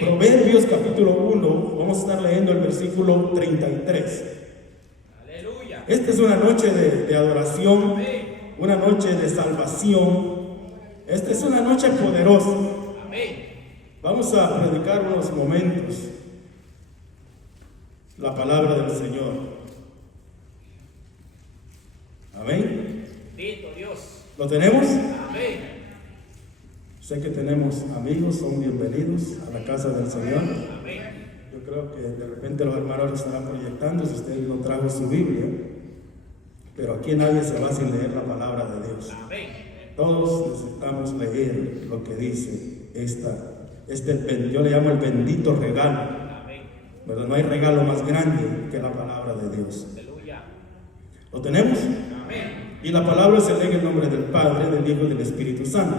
Proverbios capítulo 1, vamos a estar leyendo el versículo 33. Aleluya. Esta es una noche de adoración, una noche de salvación. Esta es una noche poderosa. Amén. Vamos a predicar unos momentos la palabra del Señor. Amén. Bendito Dios. ¿Lo tenemos? Amén. Sé que tenemos amigos, son bienvenidos a la casa del Señor. Amén. Yo creo que de repente los hermanos lo estarán proyectando si usted no trajo su Biblia, pero aquí nadie se va sin leer la palabra de Dios. Amén. Todos necesitamos leer lo que dice yo le llamo el bendito regalo. Amén. ¿Verdad? No hay regalo más grande que la palabra de Dios. Aleluya. ¿Lo tenemos? Amén. Y la palabra se lee en el nombre del Padre, del Hijo y del Espíritu Santo.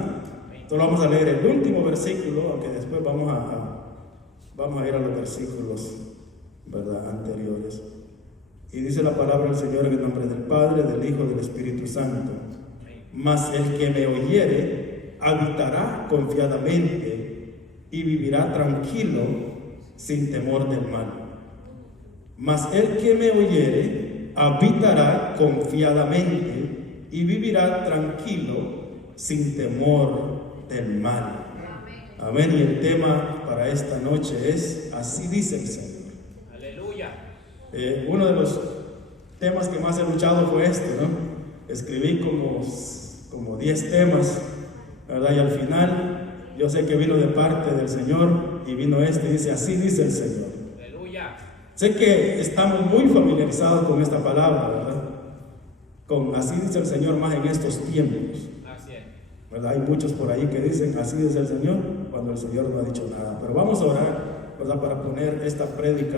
Entonces vamos a leer el último versículo, aunque después vamos a ir a los versículos, ¿verdad?, anteriores. Y dice la palabra del Señor en el nombre del Padre, del Hijo y del Espíritu Santo. Mas el que me oyere habitará confiadamente y vivirá tranquilo sin temor del mal. Mas el que me oyere habitará confiadamente y vivirá tranquilo sin temor del mal. Amén. Y el tema para esta noche es: así dice el Señor. Aleluya. Uno de los temas que más he luchado fue ¿no? Escribí como 10 temas, ¿verdad? Y al final yo sé que vino de parte del Señor y vino y dice: así dice el Señor. Aleluya. Sé que estamos muy familiarizados con esta palabra, ¿verdad? Con así dice el Señor, más en estos tiempos, Así es. ¿verdad? Hay muchos por ahí que dicen así dice el Señor cuando el Señor no ha dicho nada. Pero vamos a orar, ¿verdad?, para poner esta prédica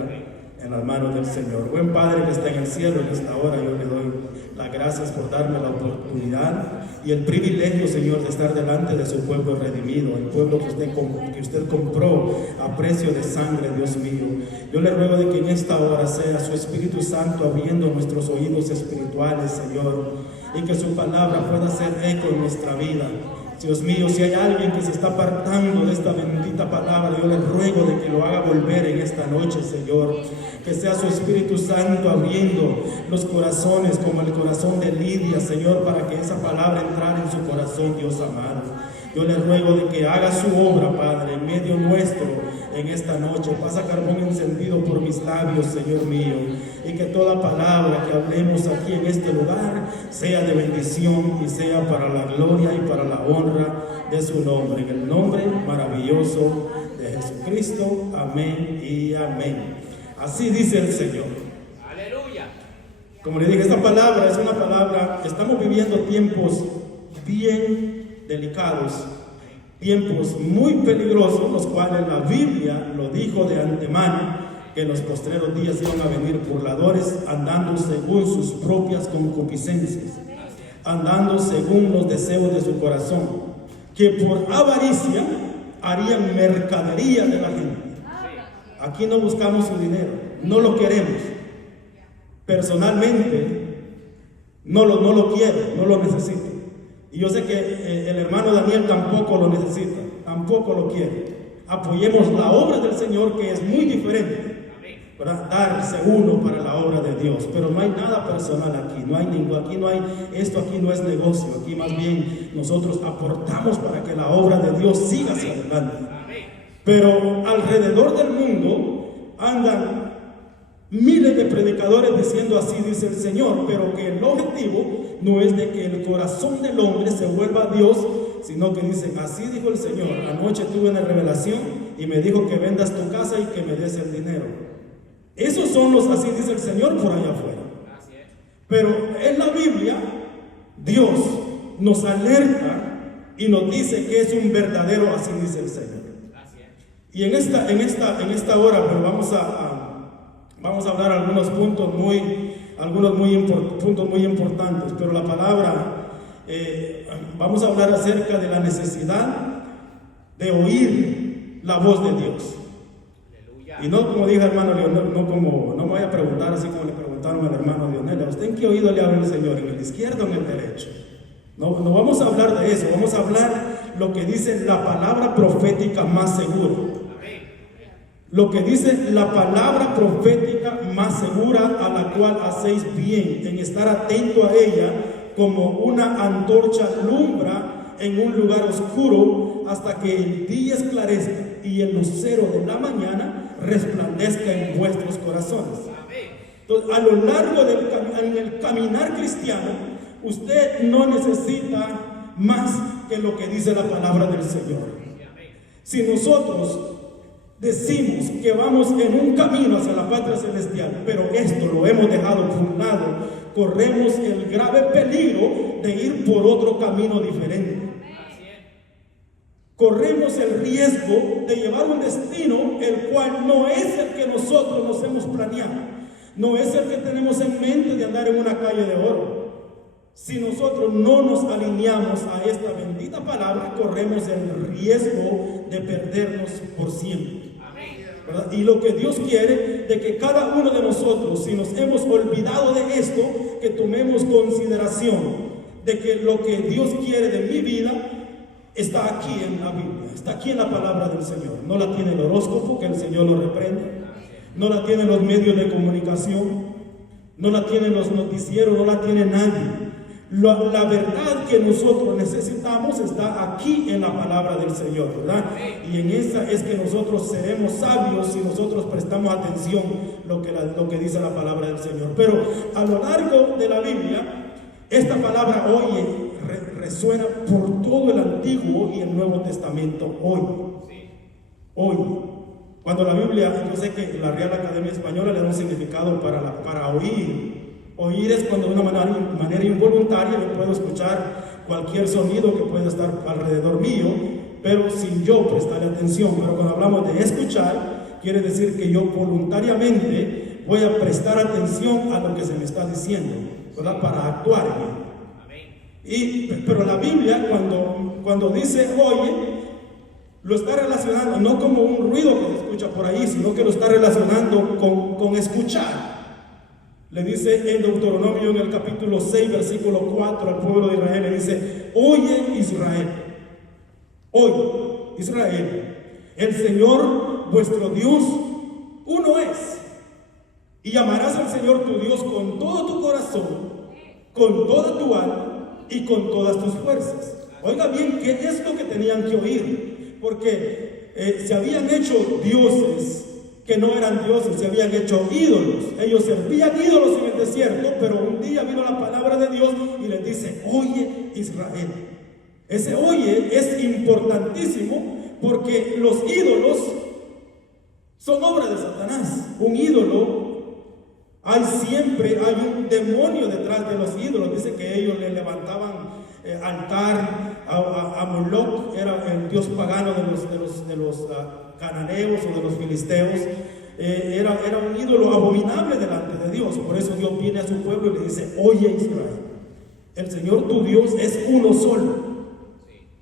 en las manos del Señor. Buen Padre que está en el cielo, en esta hora yo le doy las gracias por darme la oportunidad y el privilegio, Señor, de estar delante de su pueblo redimido, el pueblo que usted compró a precio de sangre, Dios mío. Yo le ruego de que en esta hora sea su Espíritu Santo abriendo nuestros oídos espirituales, Señor, y que su palabra pueda hacer eco en nuestra vida. Dios mío, si hay alguien que se está apartando de esta bendita palabra, yo le ruego de que lo haga volver en esta noche, Señor. Que sea su Espíritu Santo abriendo los corazones como el corazón de Lidia, Señor, para que esa palabra entrara en su corazón, Dios amado. Yo le ruego de que haga su obra, Padre, en medio nuestro en esta noche. Pasa carbón encendido por mis labios, Señor mío, y que toda palabra que hablemos aquí en este lugar sea de bendición y sea para la gloria y para la honra de su nombre. En el nombre maravilloso de Jesucristo. Amén y amén. Así dice el Señor. Aleluya. Como le dije, esta palabra es una palabra, estamos viviendo tiempos bien delicados, tiempos muy peligrosos, los cuales la Biblia lo dijo de antemano, que en los postreros días iban a venir burladores andando según sus propias concupiscencias, andando según los deseos de su corazón, que por avaricia harían mercadería de la gente. Aquí no buscamos su dinero, no lo queremos. Personalmente no lo quiero, no lo necesito. Y yo sé que el hermano Daniel tampoco lo necesita, tampoco lo quiere. Apoyemos la obra del Señor, que es muy diferente, ¿verdad? Darse uno para la obra de Dios. Pero no hay nada personal aquí, no hay esto aquí no es negocio. Aquí más bien nosotros aportamos para que la obra de Dios siga hacia adelante. Pero alrededor del mundo andan miles de predicadores diciendo así dice el Señor, pero que el objetivo no es de que el corazón del hombre se vuelva a Dios, sino que dicen así dijo el Señor. Anoche tuve una revelación y me dijo que vendas tu casa y que me des el dinero. Esos son los así dice el Señor por allá afuera. Pero en la Biblia Dios nos alerta y nos dice que es un verdadero así dice el Señor. Y en esta hora pues vamos a hablar algunos puntos muy importantes, pero la palabra, vamos a hablar acerca de la necesidad de oír la voz de Dios. Aleluya. Y no como dije hermano Leonel, no me voy a preguntar así como le preguntaron al hermano Leonel: ¿a usted en qué oído le habla el Señor? ¿En el izquierdo o en el derecho? No vamos a hablar de eso, vamos a hablar lo que dice la palabra profética más segura. lo que dice la palabra profética más segura, a la cual hacéis bien en estar atento a ella, como una antorcha alumbra en un lugar oscuro, hasta que el día esclarezca y el lucero de la mañana resplandezca en vuestros corazones. Entonces, a lo largo del caminar cristiano, usted no necesita más que lo que dice la palabra del Señor. Si nosotros decimos que vamos en un camino hacia la patria celestial, pero esto lo hemos dejado por un lado, corremos el grave peligro de ir por otro camino diferente. Corremos el riesgo de llevar un destino el cual no es el que nosotros nos hemos planeado, no es el que tenemos en mente de andar en una calle de oro. Si nosotros no nos alineamos a esta bendita palabra, corremos el riesgo de perdernos por siempre. ¿Verdad? Y lo que Dios quiere de que cada uno de nosotros, si nos hemos olvidado de esto, que tomemos consideración de que lo que Dios quiere de mi vida está aquí en la Biblia, está aquí en la palabra del Señor. No la tiene el horóscopo, que el Señor lo reprende, no la tienen los medios de comunicación, no la tienen los noticieros, no la tiene nadie. La verdad que nosotros necesitamos está aquí en la palabra del Señor, ¿verdad? Y en esa es que nosotros seremos sabios si nosotros prestamos atención lo que dice la palabra del Señor. Pero a lo largo de la Biblia, esta palabra hoy resuena por todo el Antiguo y el Nuevo Testamento hoy. Cuando la Biblia, yo sé que la Real Academia Española le da un significado para oír. Oír es cuando de una manera involuntaria yo puedo escuchar cualquier sonido que pueda estar alrededor mío, pero sin yo prestarle atención. Pero cuando hablamos de escuchar, quiere decir que yo voluntariamente voy a prestar atención a lo que se me está diciendo, ¿verdad? Para actuar bien. Pero la Biblia, cuando dice oye, lo está relacionando no como un ruido que se escucha por ahí, sino que lo está relacionando con escuchar. Le dice en Deuteronomio, en el capítulo 6, versículo 4, al pueblo de Israel, le dice: oye Israel, el Señor vuestro Dios uno es, y amarás al Señor tu Dios con todo tu corazón, con toda tu alma y con todas tus fuerzas. Oiga bien, ¿qué es lo que tenían que oír? Porque se habían hecho dioses que no eran dioses, se habían hecho ídolos. Ellos servían ídolos en el desierto, pero un día vino la palabra de Dios y les dice: oye Israel. Ese oye es importantísimo porque los ídolos son obra de Satanás. Un ídolo, siempre hay un demonio detrás de los ídolos. Dice que ellos le levantaban altar a Moloch, era el dios pagano de los cananeos o de los filisteos. Era un ídolo abominable delante de Dios. Por eso Dios viene a su pueblo y le dice: oye Israel, el Señor tu Dios es uno solo.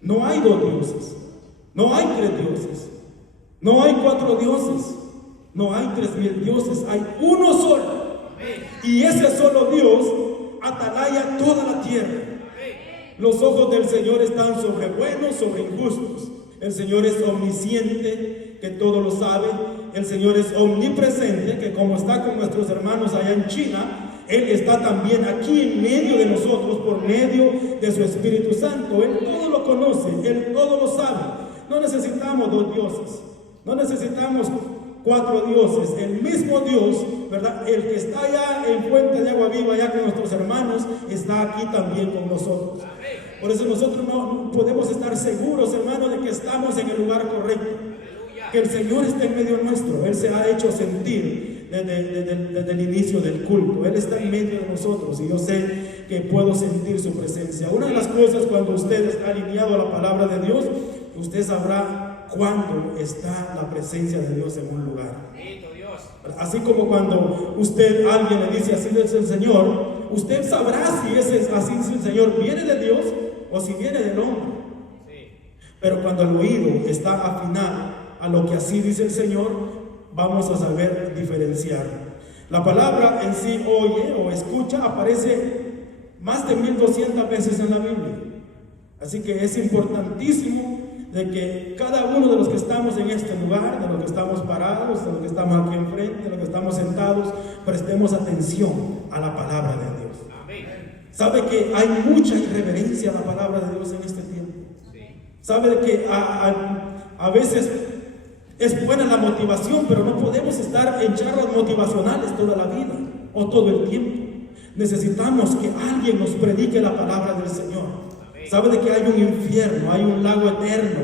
No hay dos dioses, no hay tres dioses, no hay cuatro dioses, no hay 3,000 dioses, hay uno solo. Y ese solo Dios atalaya toda la tierra. Los ojos del Señor están sobre buenos, sobre injustos. El Señor es omnisciente, que todo lo sabe. El Señor es omnipresente, que como está con nuestros hermanos allá en China, Él está también aquí en medio de nosotros por medio de su Espíritu Santo. Él todo lo conoce, Él todo lo sabe. No necesitamos dos dioses, no necesitamos cuatro dioses. El mismo Dios, ¿verdad? El que está allá en Fuente de Agua Viva, allá con nuestros hermanos, está aquí también con nosotros. Por eso nosotros no podemos estar seguros, hermanos, de que estamos en el lugar correcto, que el Señor está en medio nuestro. Él se ha hecho sentir desde el inicio del culto. Él está en medio de nosotros y yo sé que puedo sentir su presencia. Una de las cosas, cuando usted está alineado a la palabra de Dios, usted sabrá cuándo está la presencia de Dios en un lugar. Así como cuando alguien le dice: así es el Señor, usted sabrá si ese así es el Señor viene de Dios o si viene del hombre. Pero cuando el oído está afinado a lo que así dice el Señor, vamos a saber diferenciar. La palabra en sí, oye o escucha, aparece más de 1200 veces en la Biblia. Así que es importantísimo de que cada uno de los que estamos en este lugar, de los que estamos parados, de los que estamos aquí enfrente, de los que estamos sentados, prestemos atención a la palabra de Dios. Amén. Sabe que hay mucha irreverencia a la palabra de Dios en este tiempo. Sí. Sabe que a veces es buena la motivación, pero no podemos estar en charlas motivacionales toda la vida o todo el tiempo. Necesitamos que alguien nos predique la palabra del Señor. Sabe de que hay un infierno, hay un lago eterno,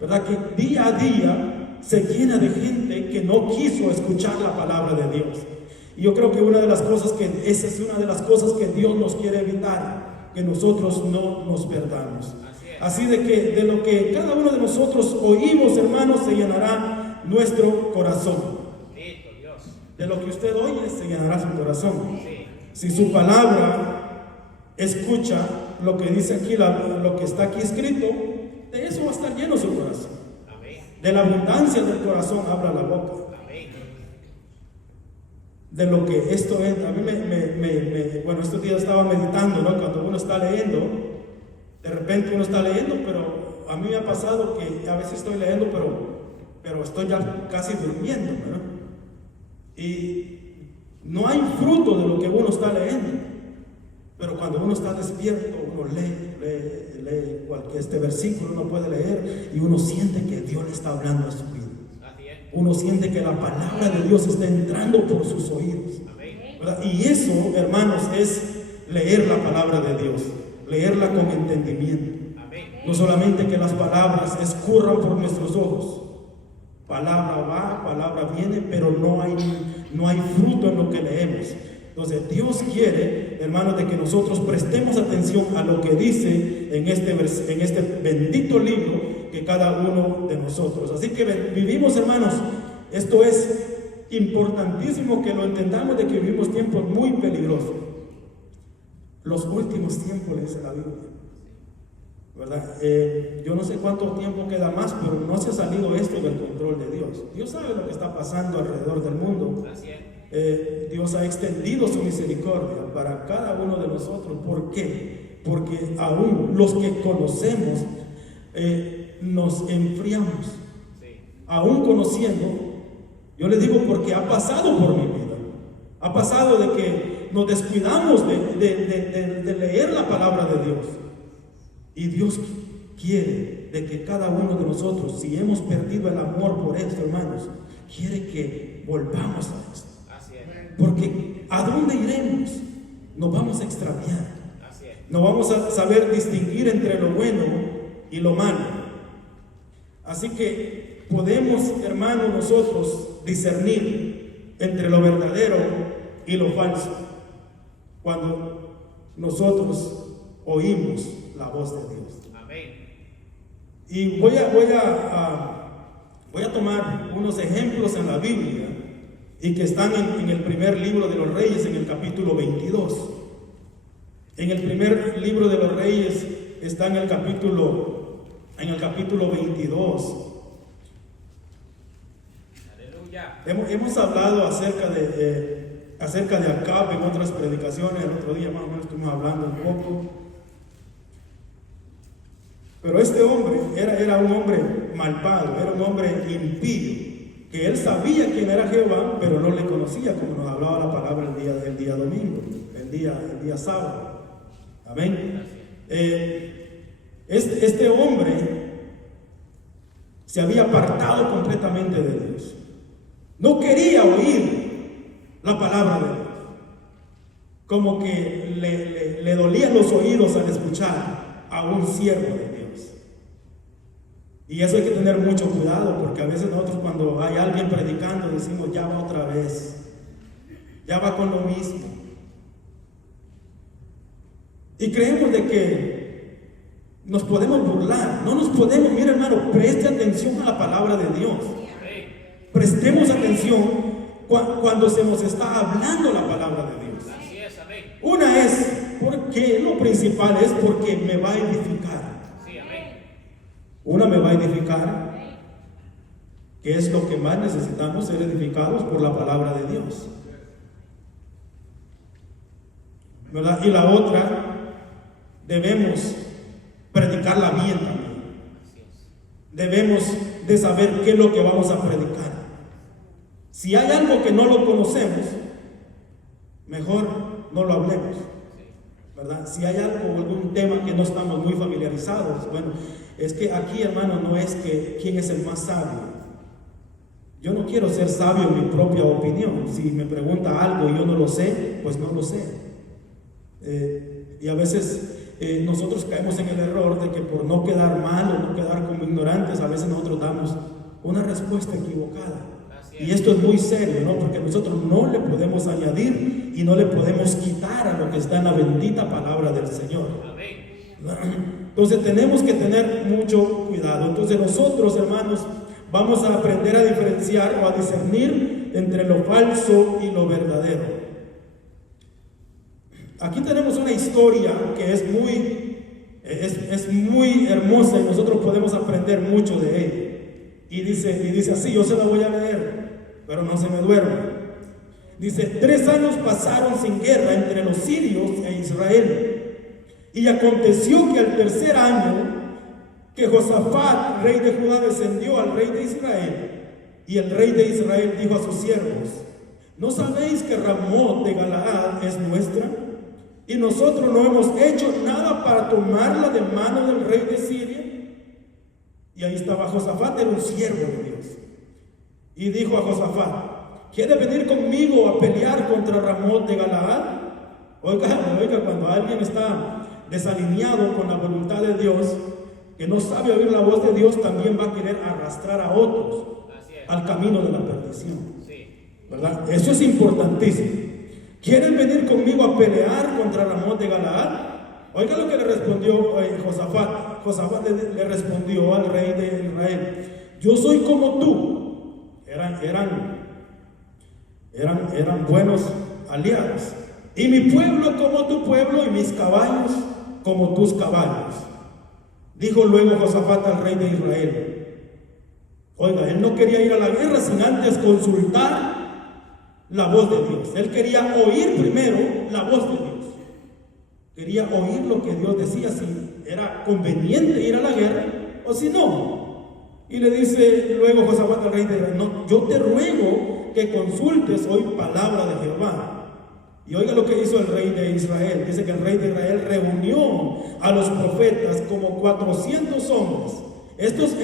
¿verdad? Que día a día se llena de gente que no quiso escuchar la palabra de Dios. Y yo creo que esa es una de las cosas que Dios nos quiere evitar, que nosotros no nos perdamos. Así de que de lo que cada uno de nosotros oímos, hermanos, se llenará nuestro corazón. De lo que usted oye, se llenará su corazón. Si su palabra escucha lo que dice aquí, lo que está aquí escrito, de eso va a estar lleno su corazón. De la abundancia del corazón habla la boca. De lo que esto es, a mí bueno, estos días estaba meditando, ¿no? Cuando uno está leyendo, de repente uno está leyendo, pero a mí me ha pasado que a veces estoy leyendo, pero estoy ya casi durmiendo, ¿no? Y no hay fruto de lo que uno está leyendo. Pero cuando uno está despierto, uno lee este versículo, uno puede leer y uno siente que Dios le está hablando a su vida. Uno siente que la palabra de Dios está entrando por sus oídos, ¿verdad? Y eso, hermanos, es leer la palabra de Dios, leerla con entendimiento. No solamente que las palabras escurran por nuestros ojos. Palabra va, palabra viene, pero no hay fruto en lo que leemos. Entonces Dios quiere, hermanos, de que nosotros prestemos atención a lo que dice en este bendito libro que cada uno de nosotros. Así que vivimos, hermanos, esto es importantísimo que lo entendamos, de que vivimos tiempos muy peligrosos. Los últimos tiempos, le dice la Biblia, ¿verdad? Yo no sé cuánto tiempo queda más, pero no se ha salido esto del control de Dios. Dios sabe lo que está pasando alrededor del mundo. Dios ha extendido su misericordia para cada uno de nosotros. ¿Por qué? Porque aún los que conocemos nos enfriamos. Aún conociendo, yo le digo porque ha pasado por mi vida. Ha pasado de que nos descuidamos de leer la palabra de Dios. Y Dios quiere de que cada uno de nosotros, si hemos perdido el amor por esto, hermanos, quiere que volvamos a esto. Porque ¿a dónde iremos? Nos vamos a extraviar. No vamos a saber distinguir entre lo bueno y lo malo. Así que podemos, hermanos, nosotros discernir entre lo verdadero y lo falso cuando nosotros oímos la voz de Dios. Y voy a tomar unos ejemplos en la Biblia y que están en el primer libro de los Reyes, en el capítulo 22. En el primer libro de los Reyes está en el capítulo 22. Aleluya. Hemos hablado acerca de Acab en otras predicaciones. El otro día más o menos estuvimos hablando un poco. Pero este hombre era un hombre malvado, era un hombre impío, que él sabía quién era Jehová, pero no le conocía, como nos hablaba la palabra el día domingo, el día sábado. Amén. Este hombre se había apartado completamente de Dios. No quería oír la palabra de Dios. Como que le dolían los oídos al escuchar a un siervo de Dios. Y eso hay que tener mucho cuidado, porque a veces nosotros cuando hay alguien predicando decimos, ya va otra vez, ya va con lo mismo. Y creemos de que nos podemos burlar, no nos podemos. Mira, hermano, preste atención a la palabra de Dios. Prestemos atención cuando se nos está hablando la palabra de Dios. Una es, porque lo principal es porque me va a edificar. Una me va a edificar, que es lo que más necesitamos, ser edificados por la palabra de Dios, ¿verdad? Y la otra, debemos predicarla bien también. debemos de saber qué es lo que vamos a predicar. Si hay algo que no lo conocemos, mejor no lo hablemos, ¿verdad? Si hay algo o algún tema que no estamos muy familiarizados, bueno, es que aquí, hermano, no es que quién es el más sabio. Yo no quiero ser sabio en mi propia opinión. Si me pregunta algo y yo no lo sé, pues no lo sé. Y a veces nosotros caemos en el error de que por no quedar mal o no quedar como ignorantes, a veces nosotros damos una respuesta equivocada. Y esto es muy serio, ¿no? Porque nosotros no le podemos añadir y no le podemos quitar a lo que está en la bendita palabra del Señor. Entonces tenemos que tener mucho cuidado. Entonces nosotros, hermanos, vamos a aprender a diferenciar o a discernir entre lo falso y lo verdadero. Aquí tenemos una historia que es muy hermosa y nosotros podemos aprender mucho de ella. Y dice así, yo se la voy a leer, pero no se me duerma. Dice: 3 años pasaron sin guerra entre los sirios e Israel. Y aconteció que al tercer año, que Josafat, rey de Judá, descendió al rey de Israel. Y el rey de Israel dijo a sus siervos: ¿no sabéis que Ramot de Galaad es nuestra? Y nosotros no hemos hecho nada para tomarla de mano del rey de Siria. Y ahí estaba Josafat, era un siervo de Dios. Y dijo a Josafat: ¿quiere venir conmigo a pelear contra Ramot de Galaad? Oiga, cuando alguien está desalineado con la voluntad de Dios, que no sabe oír la voz de Dios, también va a querer arrastrar a otros al camino de la perdición, ¿verdad? Eso es importantísimo. ¿Quieren venir conmigo a pelear contra Ramot de Galaad? Oiga lo que le respondió Josafat. Josafat le respondió al rey de Israel: yo soy como tú. Eran buenos aliados. Y mi pueblo como tu pueblo, y mis caballos como tus caballos. Dijo luego Josafat al rey de Israel. Oiga, él no quería ir a la guerra sin antes consultar la voz de Dios. Él quería oír primero la voz de Dios. Quería oír lo que Dios decía, si era conveniente ir a la guerra o si no. Y le dice luego Josafat al rey de Israel: no, yo te ruego que consultes hoy palabra de Jehová. Y oiga lo que hizo el rey de Israel. Dice que el rey de Israel reunió a los profetas, como 400 hombres. Estos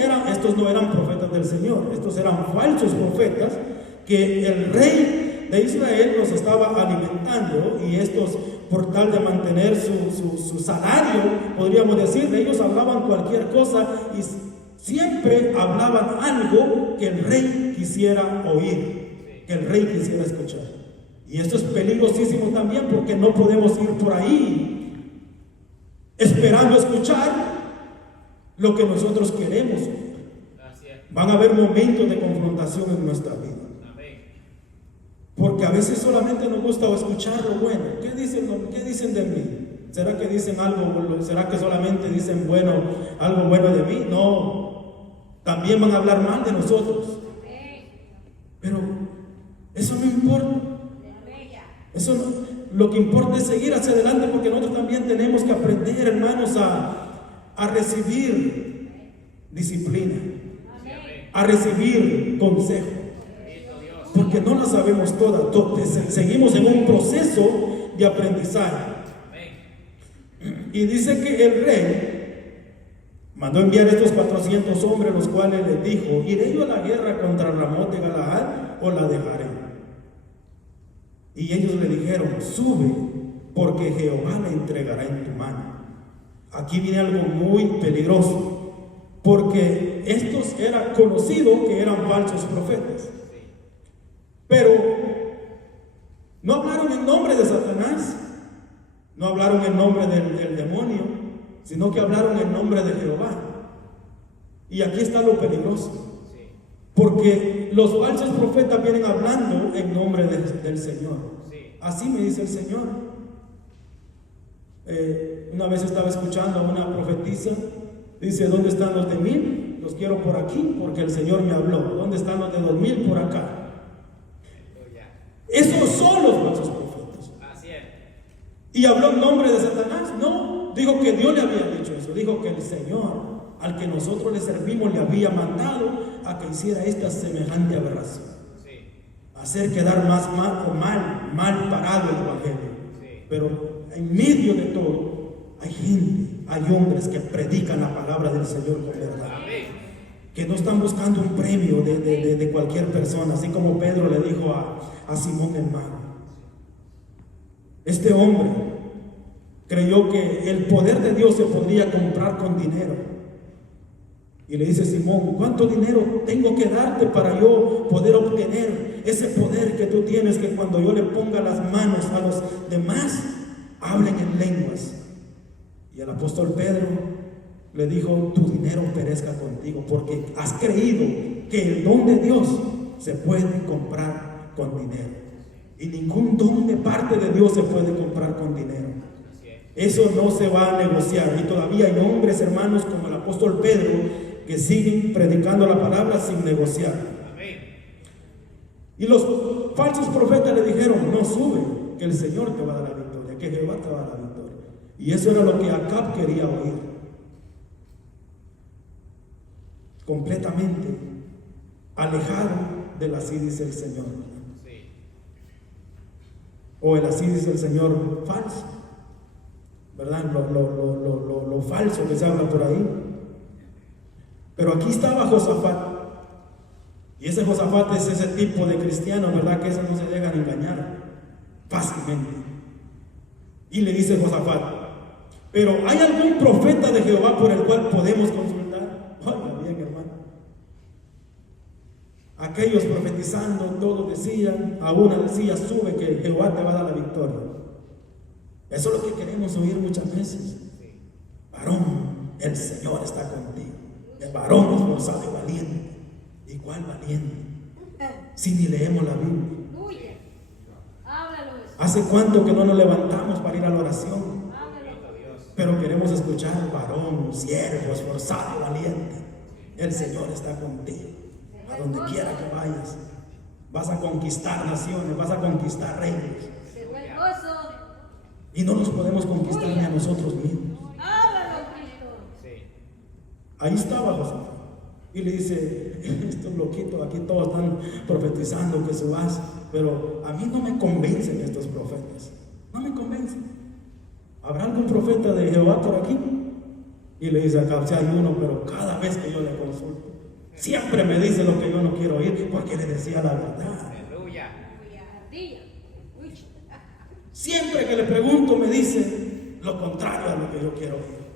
no eran profetas del Señor, estos eran falsos profetas que el rey de Israel los estaba alimentando, y estos, por tal de mantener su salario, podríamos decir, ellos hablaban cualquier cosa y siempre hablaban algo que el rey quisiera oír, que el rey quisiera escuchar. Y esto es peligrosísimo también, porque no podemos ir por ahí esperando escuchar lo que nosotros queremos. Van a haber momentos de confrontación en nuestra vida, porque a veces solamente nos gusta escuchar lo bueno. ¿Qué dicen de mí? ¿Será que dicen algo? ¿Será que solamente dicen algo bueno de mí? No, también van a hablar mal de nosotros. Pero eso no importa. Eso no, lo que importa es seguir hacia adelante, porque nosotros también tenemos que aprender, hermanos, a recibir disciplina, a recibir consejo, porque no la sabemos toda. Seguimos en un proceso de aprendizaje. Y dice que el rey mandó enviar estos 400 hombres, los cuales les dijo: ¿iré yo a la guerra contra Ramot de Galaad o la dejaré? Y ellos le dijeron: sube, porque Jehová la entregará en tu mano. Aquí viene algo muy peligroso, porque estos eran conocidos que eran falsos profetas, pero no hablaron en nombre de Satanás, no hablaron en nombre del demonio, sino que hablaron en nombre de Jehová. Y aquí está lo peligroso, porque los falsos profetas vienen hablando en nombre del Señor. Así me dice el Señor. Una vez estaba escuchando a una profetisa. Dice: ¿dónde están los de 1000? Los quiero por aquí, porque el Señor me habló. ¿Dónde están los de 2000? Por acá. Esos son los falsos profetas. ¿Y habló en nombre de Satanás? No, dijo que Dios le había dicho eso. Dijo que el Señor al que nosotros le servimos le había mandado a que hiciera esta semejante aberración. Hacer quedar mal parado el evangelio. Pero en medio de todo hay gente, hay hombres que predican la palabra del Señor con verdad, que no están buscando un premio de cualquier persona, así como Pedro le dijo a Simón el mago. Este hombre creyó que el poder de Dios se podría comprar con dinero. Y le dice: Simón, ¿cuánto dinero tengo que darte para yo poder obtener ese poder que tú tienes, que cuando yo le ponga las manos a los demás, hablen en lenguas? Y el apóstol Pedro le dijo: tu dinero perezca contigo, porque has creído que el don de Dios se puede comprar con dinero. Y ningún don de parte de Dios se puede comprar con dinero. Eso no se va a negociar. Y todavía hay hombres, hermanos, como el apóstol Pedro, que siguen predicando la palabra sin negociar. Y los falsos profetas le dijeron: no sube, que el Señor te va a dar la victoria, que Jehová te va a dar la victoria. Y eso era lo que Acab quería oír. Completamente alejado del así dice el Señor. O el así dice el Señor falso, ¿verdad? Lo falso que se habla por ahí. Pero aquí estaba Josafat. Y ese Josafat es ese tipo de cristiano, ¿verdad? Que esos no se dejan engañar fácilmente. Y le dice Josafat: pero ¿hay algún profeta de Jehová por el cual podemos consultar? Oiga bien, hermano. Aquellos profetizando, todos decían, a una decía: sube, que Jehová te va a dar la victoria. Eso es lo que queremos oír muchas veces. Varón, el Señor está contigo. El varón esforzado y valiente. ¿Y cuál valiente? Si ni leemos la Biblia. ¿Hace cuánto que no nos levantamos para ir a la oración? Pero queremos escuchar: varón, siervo, esforzado y valiente. El Señor está contigo. A donde quiera que vayas, vas a conquistar naciones, vas a conquistar reinos. Y no nos podemos conquistar ni a nosotros mismos. Ahí estaba Josafat. Y le dice: estos loquitos aquí todos están profetizando que subas, pero a mí no me convencen estos profetas. No me convencen. ¿Habrá algún profeta de Jehová por aquí? Y le dice acá: si hay uno, pero cada vez que yo le consulto, siempre me dice lo que yo no quiero oír, porque le decía la verdad. Siempre que le pregunto me dice lo contrario a lo que yo quiero oír.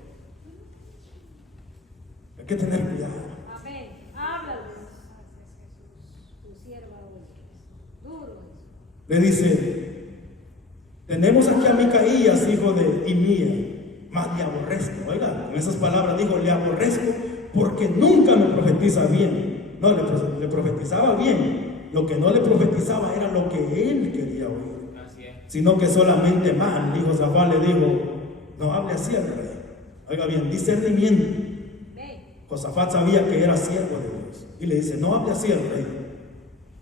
Hay que tener cuidado. Amén. Háblales. Tu sierva duro. Le dice: tenemos aquí a Micaías, hijo de Imía, mas le aborrezco. Oiga, con esas palabras dijo: le aborrezco porque nunca me profetiza bien. No, le profetizaba bien. Lo que no le profetizaba era lo que él quería oír, sino que solamente mal. Y Josafat le dijo: no hable así al rey. Oiga bien, discernimiento. Josafat sabía que era siervo de Dios y le dice: no hable así al rey.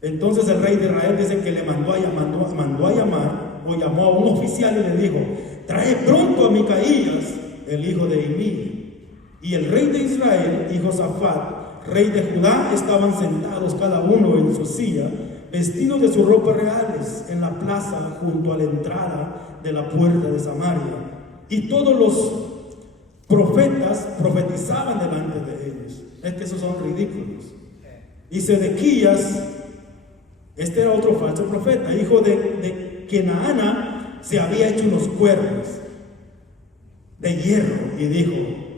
Entonces el rey de Israel dice que le mandó a llamar, o llamó a un oficial y le dijo: trae pronto a Micaías, el hijo de Imí. Y el rey de Israel y Josafat, rey de Judá, estaban sentados cada uno en su silla, vestidos de sus ropas reales, en la plaza junto a la entrada de la puerta de Samaria. Y todos los profetas profetizaban delante de ellos. Es que esos son ridículos. Y Sedequías, este era otro falso profeta, hijo de Kenaana, se había hecho unos cuernos de hierro y dijo: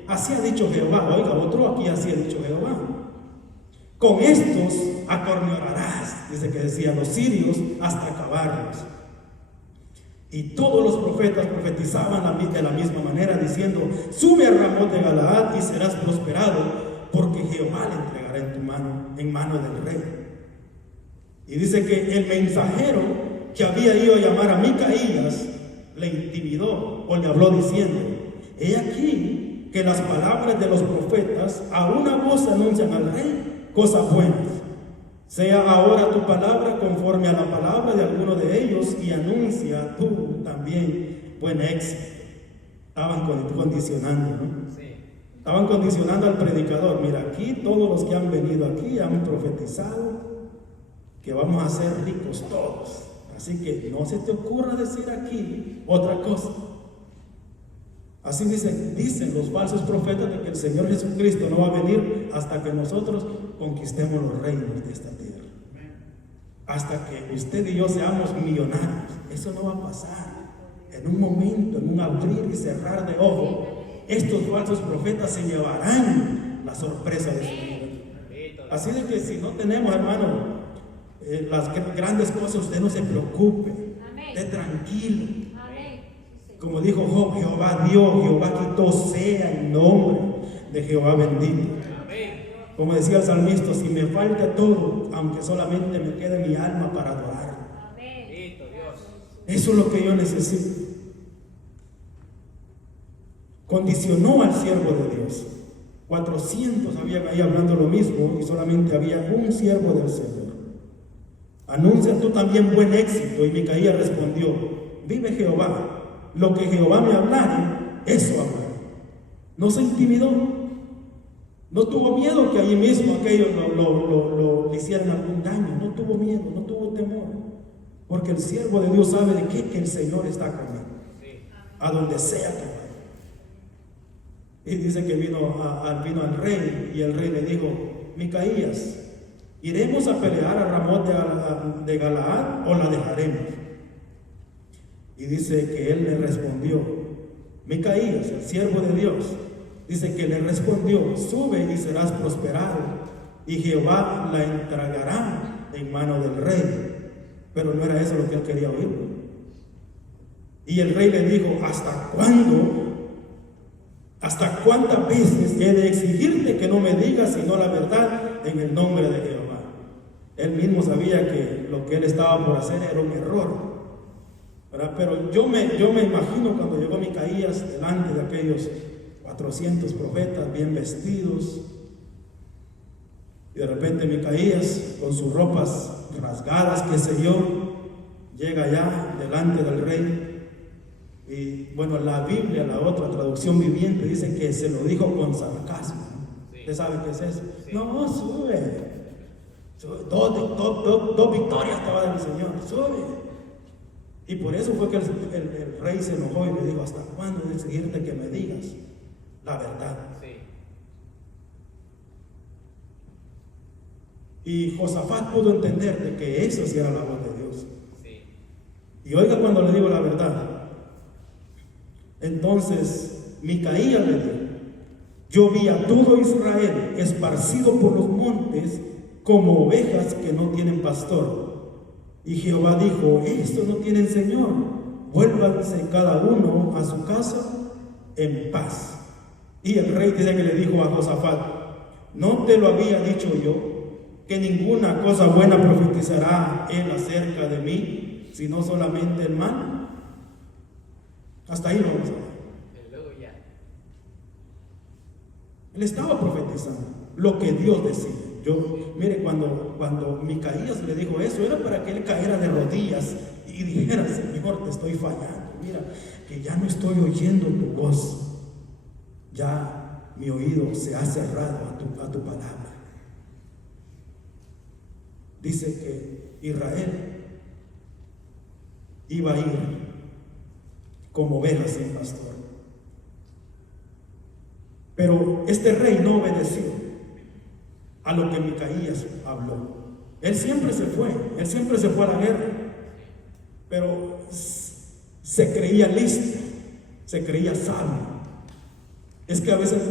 así ha dicho Jehová. Oiga, otro aquí: así ha dicho Jehová, con estos acornearás, dice que decían los sirios, hasta acabarlos. Y todos los profetas profetizaban de la misma manera, diciendo: sube a Ramot de Galaad y serás prosperado, porque Jehová le entregará en mano del rey. Y dice que el mensajero que había ido a llamar a Micaías le intimidó o le habló diciendo: he aquí que las palabras de los profetas a una voz anuncian al rey cosas buenas. Sea ahora tu palabra conforme a la palabra de alguno de ellos, y anuncia tú también buen éxito. Estaban condicionando, ¿no? Sí. Estaban condicionando al predicador. Mira, aquí todos los que han venido aquí han profetizado que vamos a ser ricos todos. Así que no se te ocurra decir aquí otra cosa. Así dicen los falsos profetas de que el Señor Jesucristo no va a venir hasta que nosotros conquistemos los reinos de esta tierra. Hasta que usted y yo seamos millonarios. Eso no va a pasar. En un momento, en un abrir y cerrar de ojos, estos falsos profetas se llevarán la sorpresa de su vida. Así de que si no tenemos, hermano, las grandes cosas, usted no se preocupe. Esté tranquilo. Como dijo Job, Jehová dio, Jehová quitó, sea el nombre de Jehová bendito. Como decía el salmista, si me falta todo, aunque solamente me quede mi alma para adorar. Eso es lo que yo necesito. Condicionó al siervo de Dios. 400 habían ahí hablando lo mismo y solamente había un siervo del Señor. Anuncia tú también buen éxito. Y Micaías respondió: vive Jehová, lo que Jehová me hablare, eso hablaré. No se intimidó, no tuvo miedo que allí mismo aquellos le hicieran algún daño. No tuvo miedo, no tuvo temor, porque el siervo de Dios sabe de que el Señor está con él, a donde sea que vaya. Y dice que vino al rey, y el rey le dijo: Micaías, ¿iremos a pelear a Ramot de Galaad o la dejaremos? Y dice que él le respondió, Micaías, el siervo de Dios, dice que le respondió: sube y serás prosperado, y Jehová la entregará en mano del rey. Pero no era eso lo que él quería oír. Y el rey le dijo: ¿hasta cuándo? ¿Hasta cuántas veces he de exigirte que no me digas sino la verdad en el nombre de Jehová? Él mismo sabía que lo que él estaba por hacer era un error, ¿verdad? Pero yo me imagino cuando llegó Micaías delante de aquellos 400 profetas bien vestidos, y de repente Micaías con sus ropas rasgadas, qué sé yo, llega allá delante del rey. Y bueno, la Biblia, la otra traducción viviente, dice que se lo dijo con sarcasmo. ¿Usted sabe qué es eso? Sí. No, sube. Dos victorias te va a dar el Señor, sube. Y por eso fue que el rey se enojó y le dijo: ¿hasta cuándo he de exigirte que me digas la verdad? Sí. Y Josafat pudo entender de que eso sí era la voz de Dios. Sí. Y oiga cuando le digo la verdad. Entonces Micaías le dijo: yo vi a todo Israel esparcido por los montes como ovejas que no tienen pastor. Y Jehová dijo: estos no tienen Señor, vuélvanse cada uno a su casa en paz. Y el rey dice que le dijo a Josafat: ¿no te lo había dicho yo, que ninguna cosa buena profetizará él acerca de mí, sino solamente el mal? Hasta ahí lo vamos a ver. Él estaba profetizando lo que Dios decía. Mire, cuando Micaías le dijo eso, era para que él caera de rodillas y dijera: Señor, te estoy fallando. Mira, que ya no estoy oyendo tu voz. Ya mi oído se ha cerrado a tu palabra. Dice que Israel iba a ir como ovejas sin pastor. Pero este rey no obedeció a lo que Micaías habló. Él siempre se fue a la guerra, pero se creía listo, se creía sabio. Es que a veces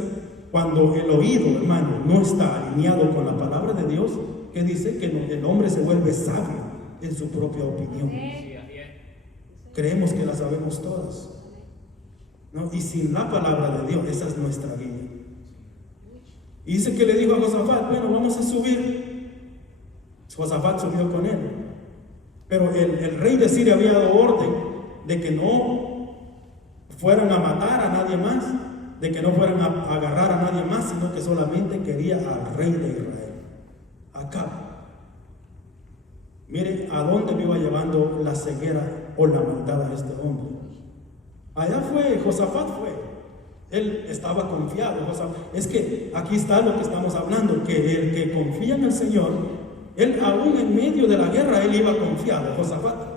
cuando el oído, hermano, no está alineado con la palabra de Dios, que dice que el hombre se vuelve sabio en su propia opinión. Creemos que la sabemos todas, ¿no? Y sin la palabra de Dios, esa es nuestra vida. Y dice que le dijo a Josafat: bueno, vamos a subir. Josafat subió con él. Pero el rey de Siria había dado orden de que no fueran a matar a nadie más, de que no fueran a agarrar a nadie más, sino que solamente quería al rey de Israel, Acab. Mire a dónde me iba llevando la ceguera o la maldad a este hombre. Allá fue, Josafat fue, Él estaba confiado. Es que aquí está lo que estamos hablando, que el que confía en el Señor, él aún en medio de la guerra, él iba confiado. Josafat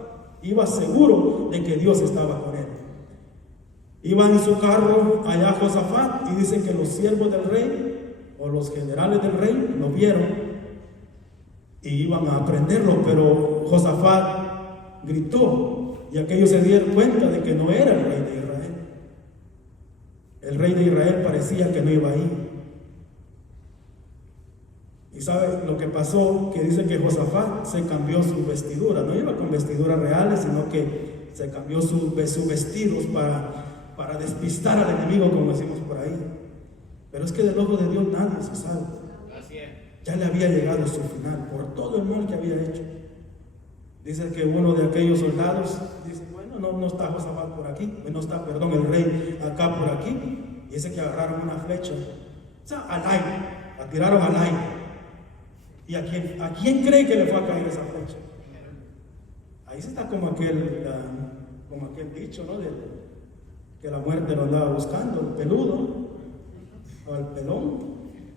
iba seguro de que Dios estaba con él. Iba en su carro allá Josafat y dicen que los siervos del rey o los generales del rey lo vieron y iban a prenderlo, pero Josafat gritó y aquellos se dieron cuenta de que no era el rey de Israel. El rey de Israel parecía que no iba ahí. Y sabe lo que pasó, que dice que Josafat se cambió su vestidura, no iba con vestiduras reales, sino que se cambió sus vestidos para despistar al enemigo, como decimos por ahí. Pero es que del ojo de Dios nadie se salva. Ya le había llegado su final por todo el mal que había hecho. Dice que uno de aquellos soldados dice, bueno, no está Josafat por aquí, no está, perdón, el rey acá por aquí. Y dice que agarraron una flecha, o sea, al aire, la tiraron al aire. ¿Y a quién cree que le fue a caer esa flecha? Ahí se está como aquel dicho, ¿no? Que la muerte lo andaba buscando, el peludo, o el pelón,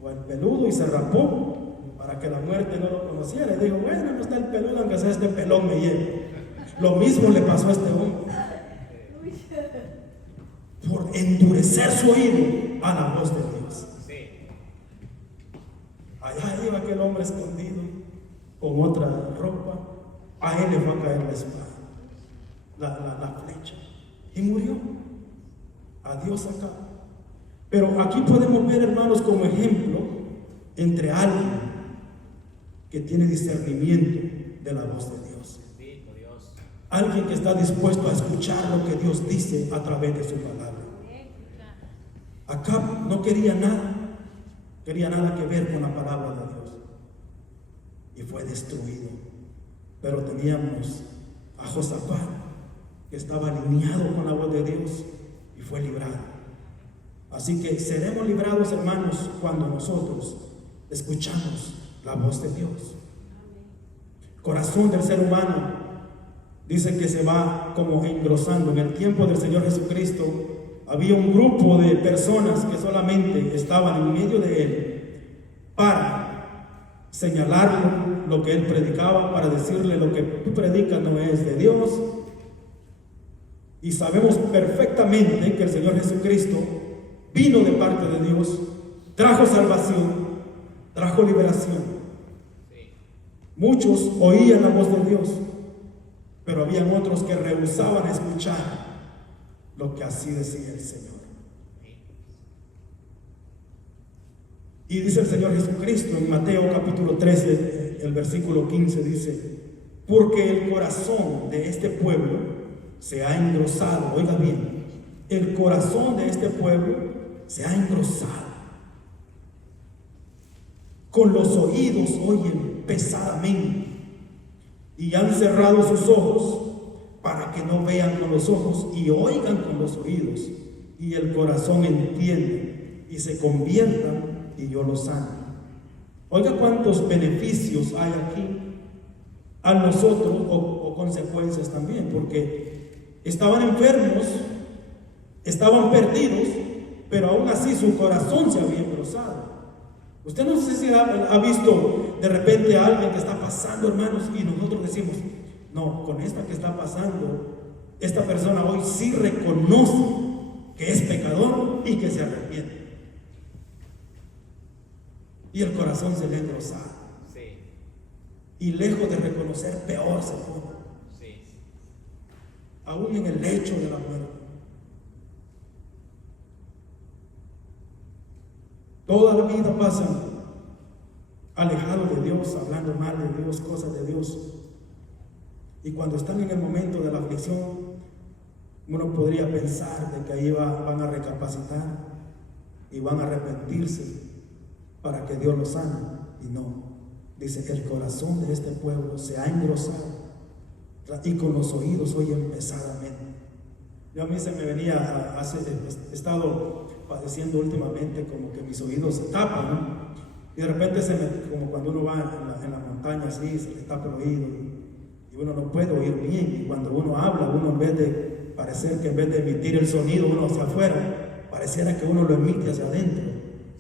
o el peludo, y se rapó para que la muerte no lo conociera. Y dijo, bueno, no está el peludo, aunque sea este pelón me lleve. Lo mismo le pasó a este hombre. Por endurecer su oído a la voz de Dios. Allá iba aquel hombre escondido con otra ropa. A él le fue a caer la espada, la flecha, y murió. Adiós acá. Pero aquí podemos ver, hermanos, como ejemplo entre alguien que tiene discernimiento de la voz de Dios. Alguien que está dispuesto a escuchar lo que Dios dice a través de su palabra. Acab no quería nada que ver con la palabra de Dios y fue destruido. Pero teníamos a Josafat, que estaba alineado con la voz de Dios y fue librado. Así que seremos librados, hermanos, cuando nosotros escuchamos la voz de Dios. Corazón del ser humano dice que se va como engrosando. En el tiempo del Señor Jesucristo había un grupo de personas que solamente estaban en medio de Él para señalarlo, lo que Él predicaba, para decirle lo que tú predicas no es de Dios. Y sabemos perfectamente que el Señor Jesucristo vino de parte de Dios, trajo salvación, trajo liberación. Muchos oían la voz de Dios, pero habían otros que rehusaban escuchar lo que así decía el Señor. Y dice el Señor Jesucristo en Mateo capítulo 13, el versículo 15, dice, porque el corazón de este pueblo se ha engrosado. Oiga bien, el corazón de este pueblo se ha engrosado. Con los oídos oyen pesadamente y han cerrado sus ojos para que no vean con los ojos y oigan con los oídos y el corazón entiende y se conviertan y yo los sano. Oiga cuántos beneficios hay aquí a nosotros o consecuencias también, porque estaban enfermos, estaban perdidos, pero aún así su corazón se había engrosado. Usted no sé si ha visto de repente a alguien que está pasando, hermanos, y nosotros decimos, no, con esta que está pasando, esta persona hoy sí reconoce que es pecador y que se arrepiente. Y el corazón se le ha engrosado. Sí. Y lejos de reconocer, peor se pone. Sí. Aún en el lecho de la muerte. Toda la vida pasan alejados de Dios, hablando mal de Dios, cosas de Dios. Y cuando están en el momento de la aflicción, uno podría pensar de que ahí van a recapacitar y van a arrepentirse para que Dios los sane. Y no, dice que el corazón de este pueblo se ha engrosado y con los oídos oyen pesadamente. Yo a mí se me venía, he estado padeciendo últimamente como que mis oídos se tapan, ¿no? Y de repente como cuando uno va en la montaña así, se le tapa el oído y uno no puede oír bien. Y cuando uno habla, uno en vez de parecer que en vez de emitir el sonido, uno hacia afuera, pareciera que uno lo emite hacia adentro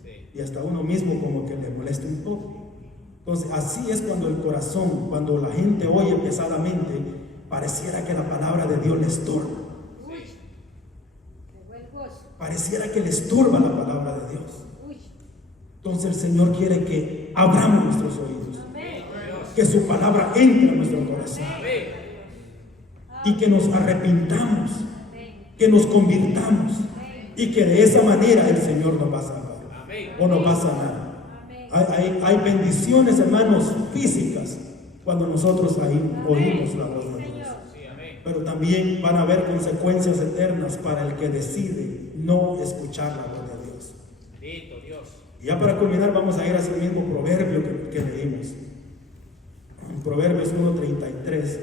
Sí. y hasta uno mismo como que le molesta un poco. Entonces así es cuando el corazón, cuando la gente oye pesadamente, pareciera que la palabra de Dios le estorba. Uy. Qué buen gozo. Pareciera que le estorba la palabra de Dios. Uy. Entonces el Señor quiere que abramos nuestros oídos, Amén. que su palabra entre en nuestro corazón Amén. y que nos arrepintamos, Amén. que nos convirtamos y que de esa manera el Señor nos va a salvar Amén. o nos va a sanar. Amén. Hay bendiciones, hermanos, físicas cuando nosotros ahí oímos la voz de Dios. Señor. Sí, amén. Pero también van a haber consecuencias eternas para el que decide no escuchar la voz de Dios. Bendito Dios. Y ya para culminar vamos a ir a ese mismo proverbio que leímos. En Proverbios 1:33.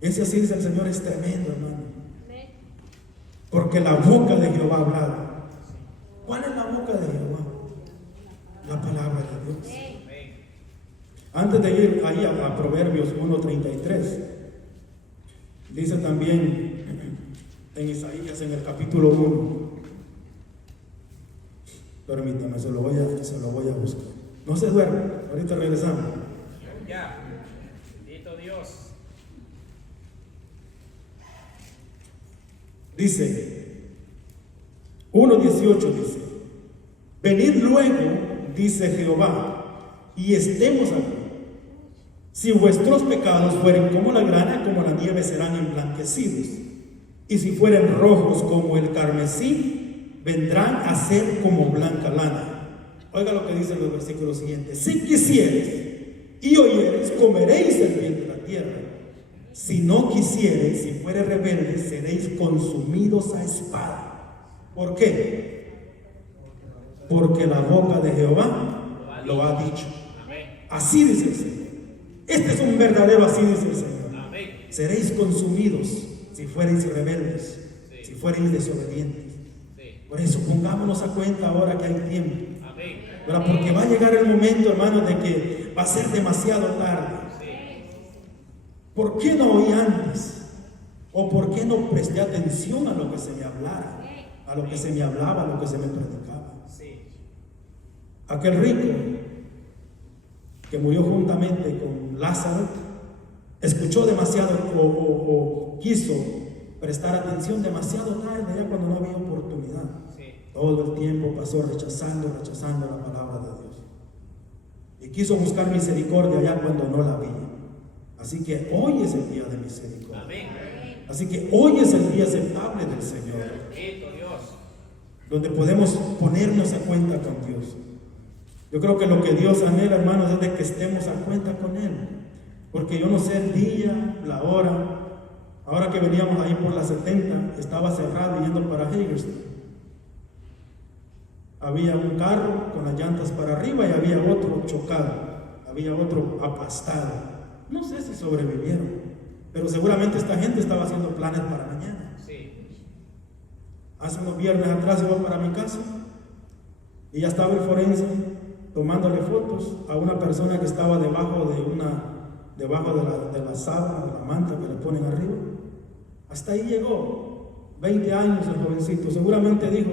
Ese así dice el Señor, es tremendo, hermano. Amén. Porque la boca de Jehová ha hablado. ¿Cuál es la boca de Jehová? La palabra de Dios. Amén. Amén. Antes de ir ahí a Proverbios 1:33, dice también en Isaías en el capítulo 1. Permítame, se lo voy a buscar. No se duerme, ahorita regresamos. Aleluya. Bendito Dios. Dice 1:18 dice: venid luego, dice Jehová, y estemos aquí. Si vuestros pecados fueren como la grana, como la nieve serán emblanquecidos. Y si fueren rojos como el carmesí, vendrán a ser como blanca lana. Oiga lo que dicen los versículos siguientes: si quisieres y oyeres, comeréis el bien de la tierra. Si no quisiereis, si fuere rebelde, seréis consumidos a espada. ¿Por qué? Porque la boca de Jehová lo ha dicho. Amén. Así dice el Señor. Este es un verdadero así dice el Señor. Amén. Seréis consumidos si fuereis rebeldes, Sí. si fuereis desobedientes. Sí. Por eso pongámonos a cuenta ahora que hay tiempo. Amén. ¿Verdad? Porque va a llegar el momento, hermanos, de que va a ser demasiado tarde. Sí. ¿Por qué no oí antes? ¿O por qué no presté atención a lo que se me hablara? A lo que se me hablaba, a lo que se me predicaba. Sí. Aquel rico que murió juntamente con Lázaro escuchó demasiado o quiso prestar atención demasiado tarde, ya cuando no había oportunidad. Sí. Todo el tiempo pasó rechazando la palabra de Dios. Y quiso buscar misericordia ya cuando no la había. Así que hoy es el día de misericordia. Amén. Así que hoy es el día aceptable del Señor, Bendito Dios. donde podemos ponernos a cuenta con Dios. Yo creo que lo que Dios anhela, hermanos, es de que estemos a cuenta con Él. Porque yo no sé el día, la hora. Ahora que veníamos ahí por la 70, estaba cerrado yendo para Hagerstown. Había un carro con las llantas para arriba y había otro chocado. Había otro aplastado. No sé si sobrevivieron, pero seguramente esta gente estaba haciendo planes para mañana. Sí. Hace unos viernes atrás iba para mi casa y ya estaba el forense tomándole fotos a una persona que estaba debajo de la sábana, de la manta que le ponen arriba. Hasta ahí llegó, 20 años el jovencito. Seguramente dijo: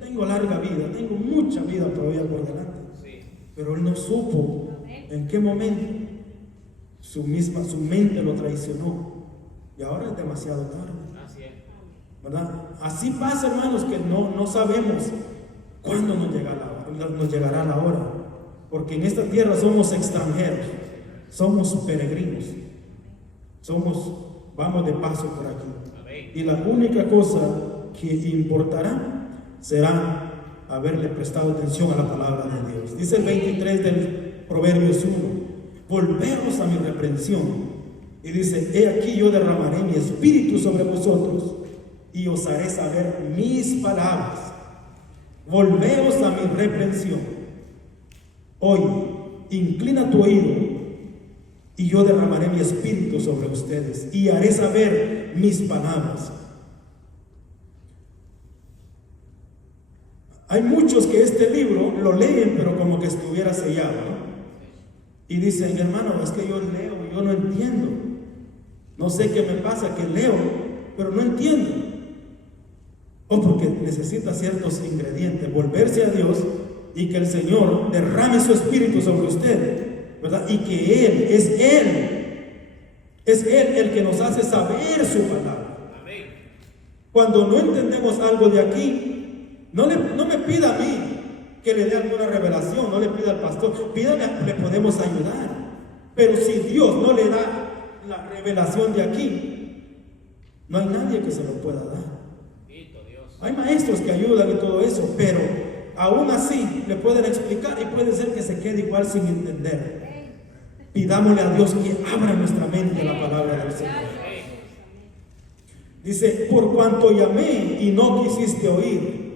tengo larga vida, tengo mucha vida todavía por delante. Sí. Pero él no supo en qué momento su mente lo traicionó. Y ahora es demasiado tarde, Así es. ¿verdad? Así pasa, hermanos, que no sabemos cuándo nos llegará la hora. Porque en esta tierra somos extranjeros, somos peregrinos, vamos de paso por aquí. Amén. Y la única cosa que importará será haberle prestado atención a la palabra de Dios. Dice el 23 del Proverbios 1: volveos a mi reprensión. Y dice: he aquí yo derramaré mi espíritu sobre vosotros y os haré saber mis palabras. Volveos a mi reprensión. Hoy, inclina tu oído y yo derramaré mi espíritu sobre ustedes y haré saber mis palabras. Hay muchos que este libro lo leen, pero como que estuviera sellado, ¿no? Y dicen: hermano, es que yo leo y yo no entiendo. No sé qué me pasa, que leo, pero no entiendo. o porque necesita ciertos ingredientes, volverse a Dios y que el Señor derrame su espíritu sobre usted, ¿verdad? Y que es Él el que nos hace saber su palabra. Amén. Cuando no entendemos algo de aquí, no me pida a mí que le dé alguna revelación, no le pida al pastor, pídale, le podemos ayudar. Pero si Dios no le da la revelación de aquí, no hay nadie que se lo pueda dar. Bendito Dios. Hay maestros que ayudan y todo eso, pero aún así le pueden explicar y puede ser que se quede igual sin entender. Pidámosle a Dios que abra nuestra mente la palabra del Señor. Dice, por cuanto llamé y no quisiste oír,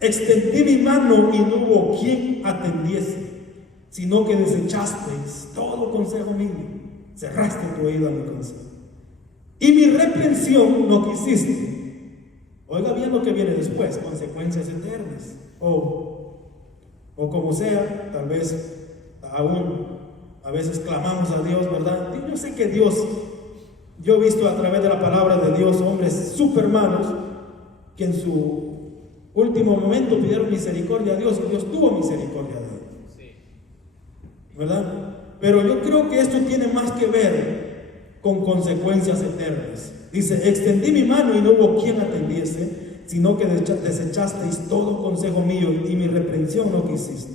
extendí mi mano y no hubo quien atendiese, sino que desechasteis todo consejo mío, cerraste tu oído a mi consejo. Y mi reprensión no quisiste. Oiga bien lo que viene después, consecuencias eternas. O como sea, tal vez aún a veces clamamos a Dios, ¿verdad? Y yo sé que Dios, yo he visto a través de la palabra de Dios hombres supermanos que en su último momento pidieron misericordia a Dios y Dios tuvo misericordia de ellos. Sí. ¿Verdad? Pero yo creo que esto tiene más que ver con consecuencias eternas. Dice, extendí mi mano y no hubo quien atendiese, sino que desechasteis todo consejo mío y mi reprensión no quisiste.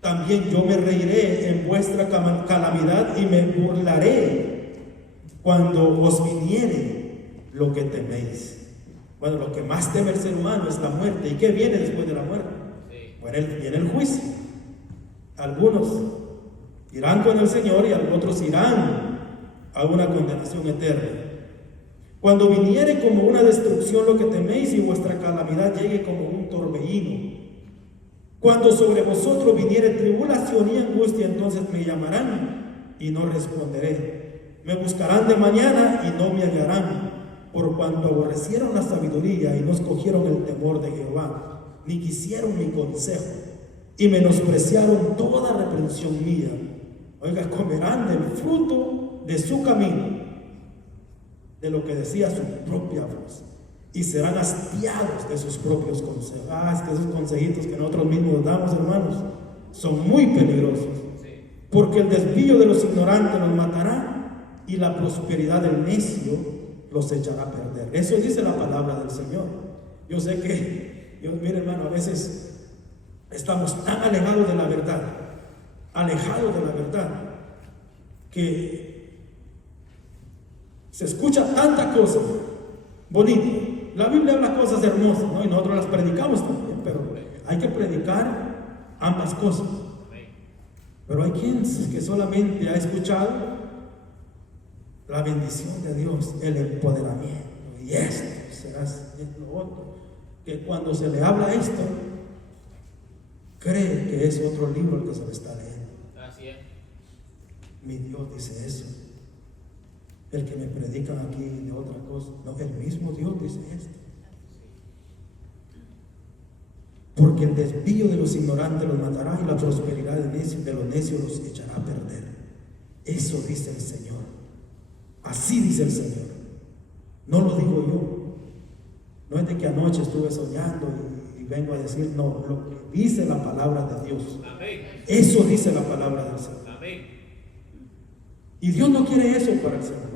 También yo me reiré en vuestra calamidad y me burlaré cuando os viniere lo que teméis. Bueno, lo que más teme el ser humano es la muerte. ¿Y qué viene después de la muerte? Sí. Bueno, viene el juicio. Algunos irán con el Señor y otros irán a una condenación eterna. Cuando viniere como una destrucción lo que teméis y vuestra calamidad llegue como un torbellino. Cuando sobre vosotros viniere tribulación y angustia, entonces me llamarán y no responderé. Me buscarán de mañana y no me hallarán, por cuanto aborrecieron la sabiduría y no escogieron el temor de Jehová, ni quisieron mi consejo, y menospreciaron toda reprensión mía. Oiga, comerán del fruto de su camino, de lo que decía su propia voz, y serán hastiados de sus propios consejos. Es que esos consejitos que nosotros mismos damos, hermanos, son muy peligrosos, porque el desvío de los ignorantes los matará y la prosperidad del necio los echará a perder. Eso dice la palabra del Señor. Yo sé que, mire hermano, a veces estamos tan alejados de la verdad, que se escucha tanta cosa bonita. La Biblia habla cosas hermosas, ¿no? Y nosotros las predicamos también, pero hay que predicar ambas cosas. Pero hay quienes que solamente ha escuchado la bendición de Dios, el empoderamiento, y esto serás lo otro, que cuando se le habla esto, cree que es otro libro el que se le está leyendo. Así es. Mi Dios dice eso. El que me predican aquí de otra cosa, no, el mismo Dios dice esto. Porque el desvío de los ignorantes los matará y la prosperidad de los necios los echará a perder. Eso dice el Señor. Así dice el Señor. No lo digo yo. No es de que anoche estuve soñando y vengo a decir, no, lo que dice la palabra de Dios. Amén. Eso dice la palabra del Señor. Amén. Y Dios no quiere eso para el ser humano.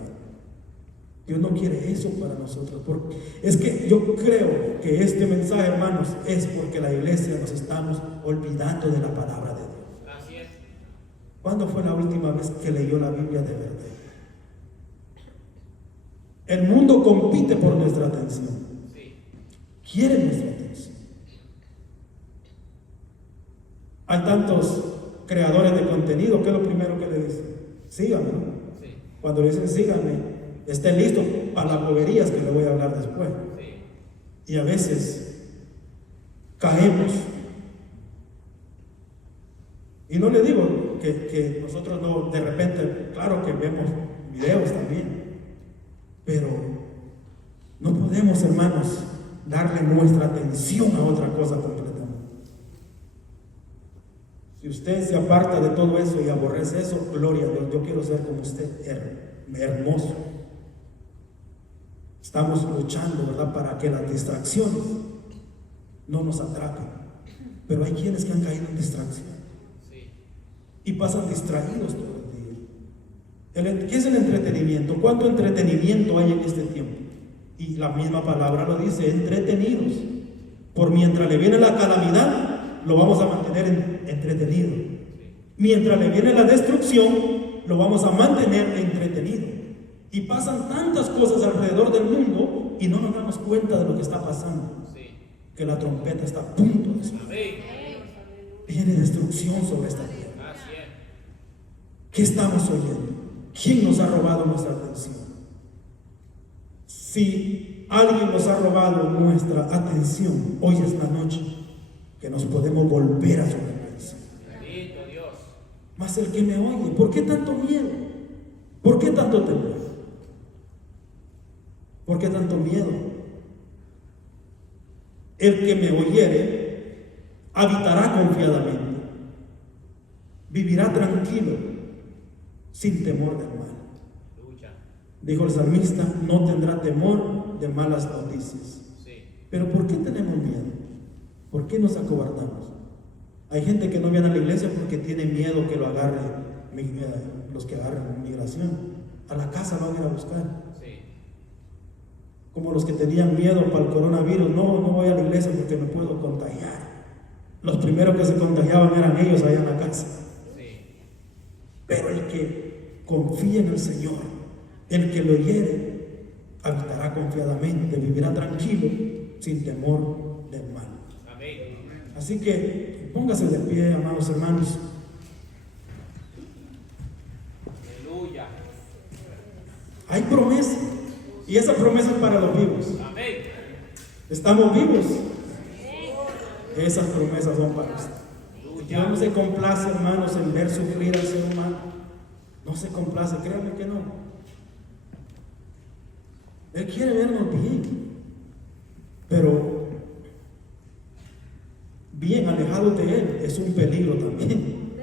Dios no quiere eso para nosotros. Porque es que yo creo que este mensaje, hermanos, es porque la iglesia nos estamos olvidando de la palabra de Dios. Así es. ¿Cuándo fue la última vez que leyó la Biblia de verdad? El mundo compite por nuestra atención. Sí. Quiere nuestra atención. Hay tantos creadores de contenido. ¿Qué es lo primero que le dicen? Síganme. Sí. Cuando le dicen síganme, estén listos para las boberías que le voy a hablar después. Sí. Y a veces caemos. Y no le digo que nosotros no, de repente, claro que vemos videos también, pero no podemos, hermanos, darle nuestra atención a otra cosa completamente. Si usted se aparta de todo eso y aborrece eso, gloria a Dios, yo quiero ser como usted, hermoso. Estamos luchando, ¿verdad?, para que las distracciones no nos atrapen. Pero hay quienes que han caído en distracción y pasan distraídos todo el día. ¿Qué es el entretenimiento? ¿Cuánto entretenimiento hay en este tiempo? Y la misma palabra lo dice, entretenidos. Por mientras le viene la calamidad, lo vamos a mantener entretenido. Mientras le viene la destrucción, lo vamos a mantener entretenido. Y pasan tantas cosas alrededor del mundo y no nos damos cuenta de lo que está pasando. Que la trompeta está a punto de sonar. Viene destrucción sobre esta tierra. ¿Qué estamos oyendo? ¿Quién nos ha robado nuestra atención? Si alguien nos ha robado nuestra atención, hoy es la noche que nos podemos volver a su atención. Mas el que me oye, ¿por qué tanto miedo? ¿Por qué tanto temor? ¿Por qué tanto miedo? El que me oyere habitará confiadamente, vivirá tranquilo, sin temor del mal. Dijo el salmista, no tendrá temor de malas noticias. Pero ¿por qué tenemos miedo? ¿Por qué nos acobardamos? Hay gente que no viene a la iglesia porque tiene miedo que lo agarre los que agarren migración. A la casa lo van a ir a buscar. Como los que tenían miedo para el coronavirus, no voy a la iglesia porque me puedo contagiar. Los primeros que se contagiaban eran ellos allá en la casa. Pero el que confía en el Señor, el que lo oyere, habitará confiadamente, vivirá tranquilo, sin temor del mal. Así que póngase de pie, amados hermanos. Hay promesa. Y esa promesa es para los vivos. Estamos vivos. Esas promesas son para usted. Dios no se complace, hermanos, en ver sufrir al ser humano. No se complace, créanme que no. Él quiere vernos bien. Pero bien alejados de Él es un peligro también.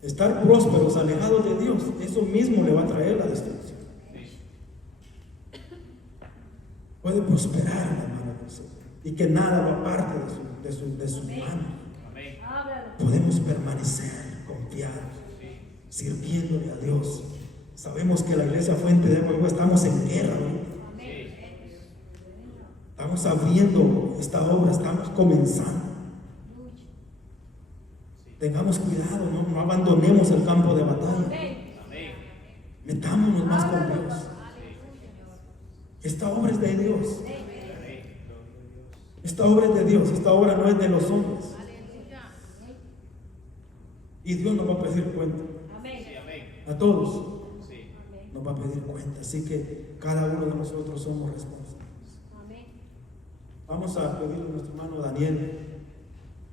Estar prósperos, alejados de Dios, eso mismo le va a traer la destrucción. Puede prosperar en la mano del Señor y que nada lo aparte de su mano. Podemos permanecer confiados, sirviéndole a Dios. Sabemos que la iglesia Fuente de Agua estamos en guerra, ¿no? Estamos abriendo esta obra, estamos comenzando. Tengamos cuidado, no abandonemos el campo de batalla. Metámonos más con Dios. Esta obra es de Dios. Esta obra es de Dios. Esta obra no es de los hombres. Y Dios nos va a pedir cuenta. A todos nos va a pedir cuenta. Así que cada uno de nosotros somos responsables. Vamos a pedirle a nuestro hermano Daniel,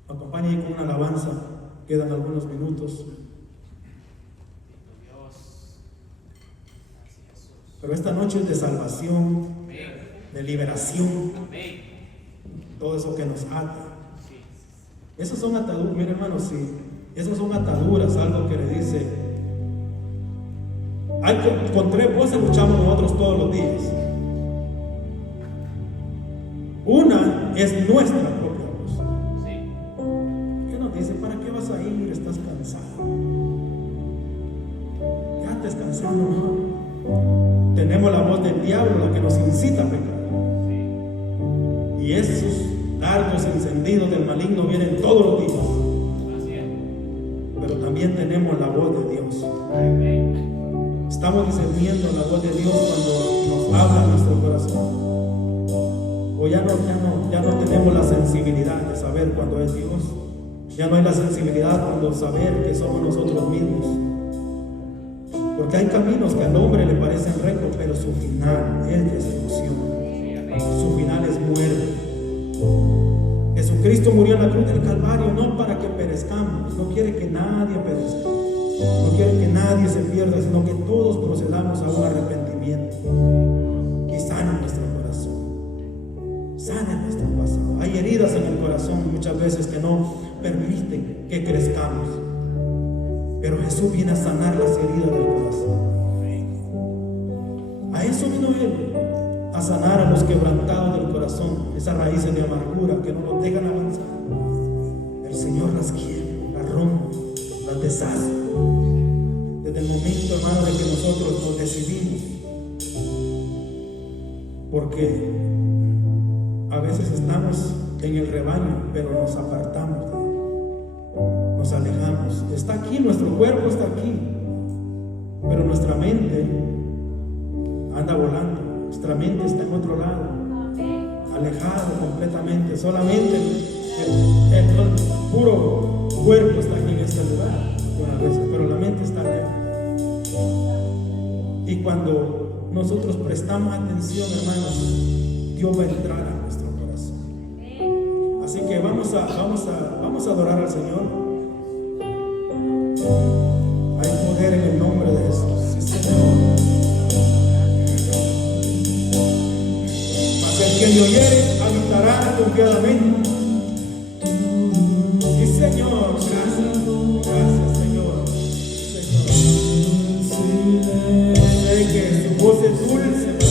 acompañe con una alabanza. Quedan algunos minutos. Pero esta noche es de salvación, de liberación, todo eso que nos ata. Esos son ataduras, miren hermanos, sí, esos son ataduras, algo que le dice. Con tres voces luchamos nosotros todos los días. Una es nuestra propia voz. ¿Qué nos dice? ¿Para qué vas a ir? Estás cansado. Ya te descansando, ¿no? Tenemos la voz del diablo, la que nos incita a pecar. Y esos dardos encendidos del maligno vienen todos los días. Pero también tenemos la voz de Dios. Estamos discerniendo la voz de Dios cuando nos habla nuestro corazón. O ya no tenemos la sensibilidad de saber cuando es Dios. Ya no hay la sensibilidad cuando saber que somos nosotros mismos. Porque hay caminos que al hombre le parecen rectos, pero su final es destrucción. Su final es muerte. Jesucristo murió en la cruz del Calvario no para que perezcamos. No quiere que nadie perezca. No quiere que nadie se pierda, sino que todos procedamos a un arrepentimiento. Y sane nuestro corazón. Sane nuestro pasado. Hay heridas en el corazón muchas veces que no permiten que crezcamos. Pero Jesús viene a sanar las heridas del corazón. A eso vino Él. sanar a los quebrantados del corazón, esas raíces de amargura que no nos dejan avanzar. El Señor las quiere, las rompe, las deshace. Desde el momento, hermano, de que nosotros nos decidimos. Porque a veces estamos en el rebaño, pero nos apartamos, nos alejamos. Está aquí, nuestro cuerpo está aquí, pero nuestra mente anda volando. Nuestra mente está en otro lado, alejado completamente. Solamente el puro cuerpo está aquí en este lugar, algunas veces, pero la mente está lejos. Y cuando nosotros prestamos atención, hermanos, Dios va a entrar a nuestro corazón. Así que vamos a adorar al Señor. Hay poder en el nombre de Jesús. Sí, Señor. El que me oyere habitará confiadamente. Y Señor, gracias Señor. Yo sé que su voz es dulce.